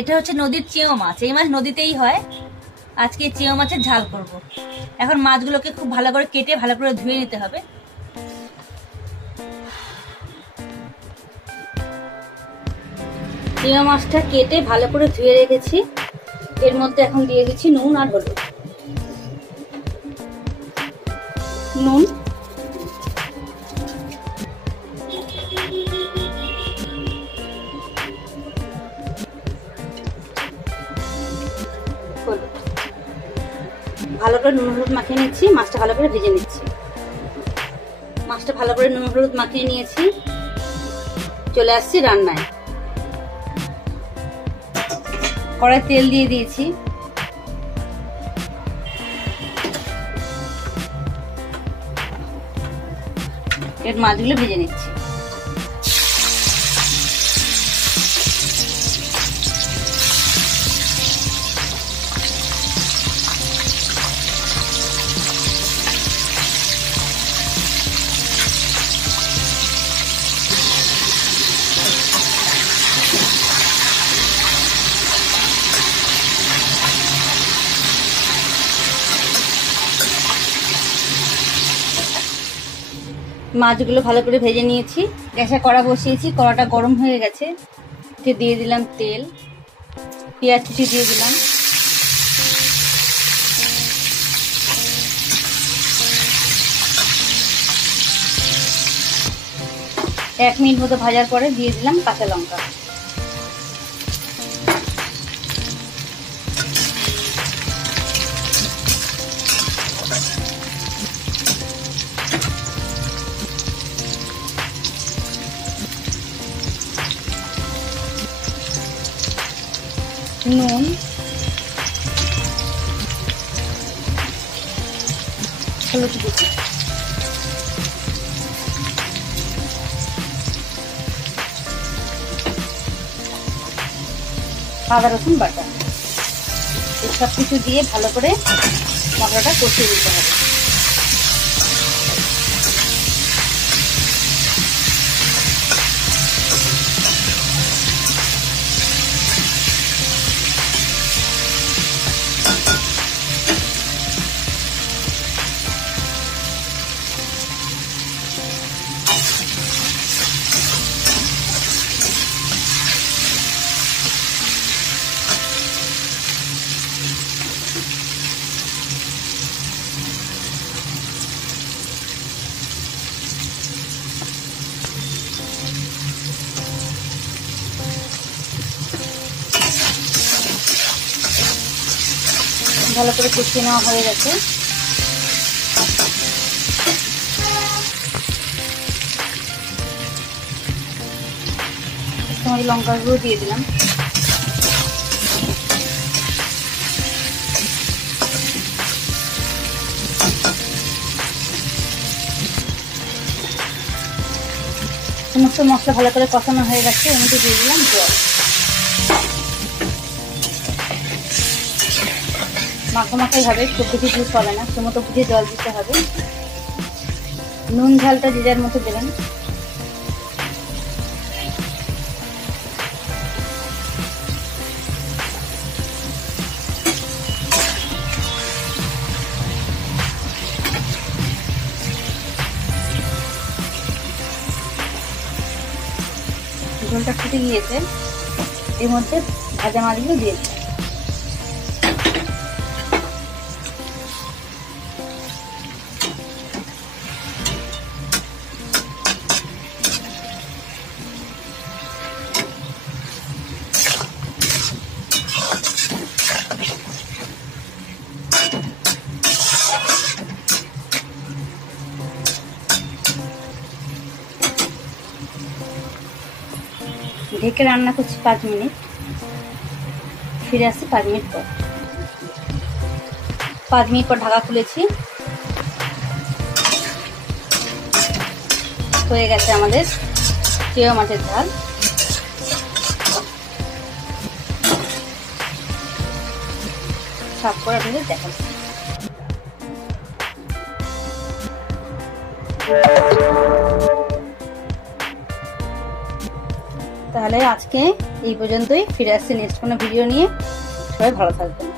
এটা হচ্ছে নদীর চেও মাছ। এই মাছ নদীতেই হয়। আজকে চেও মাছের ঝাল করব। এখন মাছগুলোকে খুব ভালো করে কেটে ভালো করে ধুয়ে নিতে হবে। চেও মাছটা কেটে ভালো করে ধুয়ে রেখেছি। এর মধ্যে এখন দিয়ে দিচ্ছি নুন আর হলুদ। নুন, ভালো করে নুন হলুদ মাখিয়ে নিচ্ছি। মাছটা ভালো করে ভেজে নিচ্ছি। মাছটা ভালো করে নুন হলুদ মাখিয়ে নিয়েছি। চলে আসছি রান্নায়। কড়াই তেল দিয়ে দিয়েছি। এর মাছগুলো ভেজে নিচ্ছি। মাছগুলো ভালো করে ভেজে নিয়েছি। গ্যাসে কড়া বসিয়েছি। কড়াটা গরম হয়ে গেছে। দিয়ে দিলাম তেল, পেঁয়াজ কুচি দিয়ে দিলাম। এক মিনিট মতো ভাজার পরে দিয়ে দিলাম কাঁচা লঙ্কা। নুন, হলুদ গুঁড়ো, আদা রসুন বাটা, এই সব কিছু দিয়ে ভালো করে মশলাটা কষিয়ে দিতে হবে। ভালো করে কষিয়ে নেওয়া হয়ে গেছে। কাঁচা লঙ্কার গুঁড়ো দিয়ে দিলাম। সমস্ত মশলা ভালো করে কষানো হয়ে গেছে। এর মধ্যে দিয়ে দিলাম জল। মাখামাখাই হবে, খুব বেশি জুস হবে না। সেমতো বুঝে জল দিতে হবে। নুন ঝালটা যে যার মতো দেবেন। ঝোলটা ফুটে গিয়েছে। এর মধ্যে ভাজা মাছগুলো দিয়ে দিই। ঢেকে রান্না করছি 5 মিনিট। ফিরে আসছি 5 মিনিট পর। 5 মিনিট পর ঢাকা খুলেছি। হয়ে গেছে আমাদের চেও মাছের ঝাল। সাফ করে আপনাদের দেখাচ্ছি। তাহলে আজকে এই পর্যন্তই, ফিরে আসছি নেক্সট কোনো ভিডিও নিয়ে। সবাই ভালো থাকবেন।